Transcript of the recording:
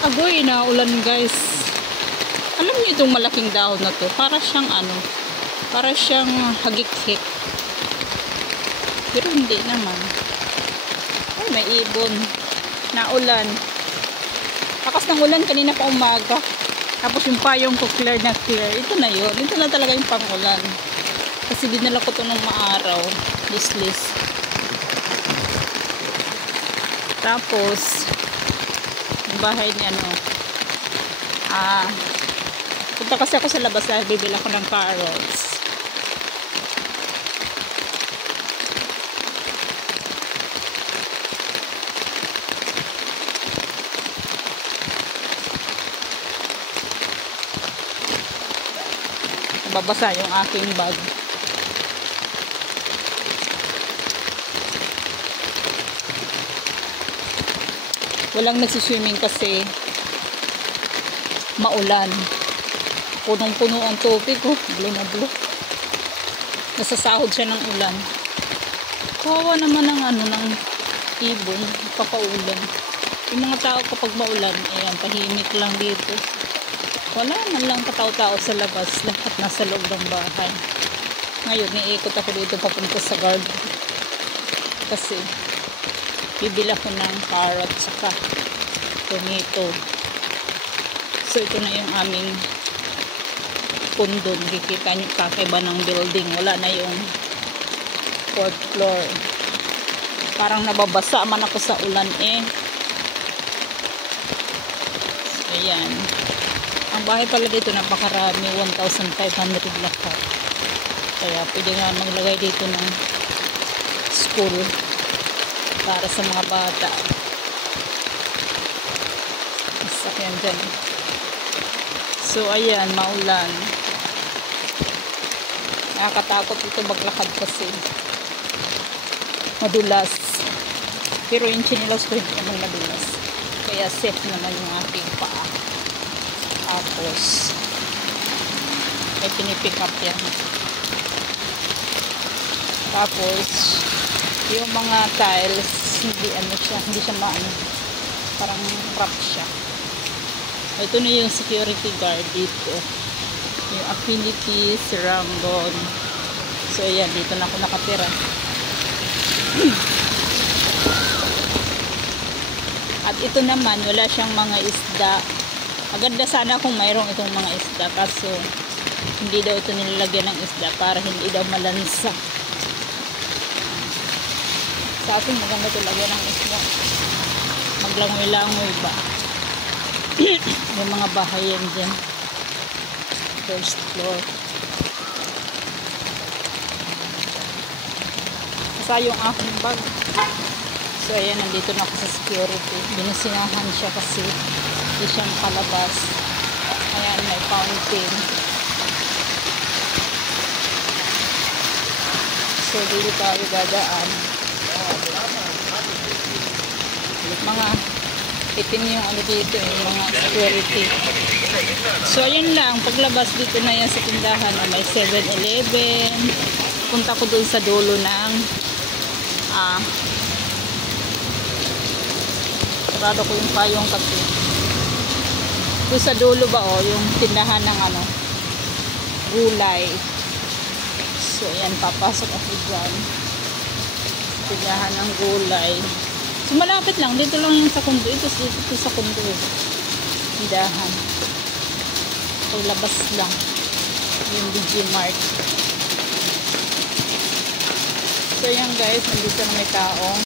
Agoy na ulan guys. Alam niyo itong malaking dahon na to, para siyang ano, para siyang hagik-hik. Pero hindi naman. Ay, may ibon. Naulan. Lakas ng ulan kanina pa umaga. Tapos yung payong ko clear na clear. Ito na yun. Ito na talaga yung pang-ulan. Kasi dinala ko to ng maaraw. Lislis. Tapos yung bahay niya no. Punta kasi ako sa labas dahil bibili ako ng carrots. Babasa yung aking bag. Walang nagsiswimming kasi maulan. Punong-puno ang tubig. Blue na blue. Nasasahod siya ng ulan. Kawawa naman ang ano ng ibon. Papaulan. Yung mga tao kapag maulan, ayan, tahimik lang dito. Wala man lang katao-tao sa labas. Lahat nasa loob ng bahay. Ngayon, niikot ako dito papunta sa garden. Kasi, bibila ko ng carrot saka tomato. So, ito na yung aming pundo. Nakikita nyo kakaiba ng building. Wala na yung 4th floor. Parang nababasa man ako sa ulan eh. So, ayan. Ang bahay pala dito napakarami, 1,500 lahat. Kaya pwede nga maglagay dito ng school para sa mga bata. Masakyan dyan. So ayan, maulan. Nakakatakot ito maglakad kasi madulas. Pero yung chinilas ko hindi naman madulas. Kaya safe naman yung aking paa. Tapos may pinipick up yan. Tapos yung mga tiles hindi siya maano, parang wrap siya. Ito na yung security guard dito, yung Affinity Saranggon. So ayan, dito na ako nakatira. At ito naman wala siyang mga isda. Maganda sana kung mayroong itong mga isda, kaso hindi daw ito nilalagyan ng isda para hindi daw malansa. Sa atin maganda ito lagyan ng isda. Maglangoy-langoy ba? May mga bahay yan dyan. 1st floor. Kasa yung aking bag. So ayan, nandito na ako sa security. Binisinahan siya kasi hindi siya makalabas. Ayan, may fountain. So dito tayo dadaan. Mga itim yung ano dito, yung mga security. So ayan lang, paglabas dito na yan sa tindahan, may 7-Eleven. Punta ko dun sa dulo ng sarado ko yung payong kasi doon sa dulo ba yung tindahan ng ano, gulay. So ayan, papasok ako dyan, tindahan ng gulay. So malapit lang, dito lang yung sa kundo. Ito sa kundo, tindahan. Paglabas lang yung Digimart. So yan guys, nandito na may tao.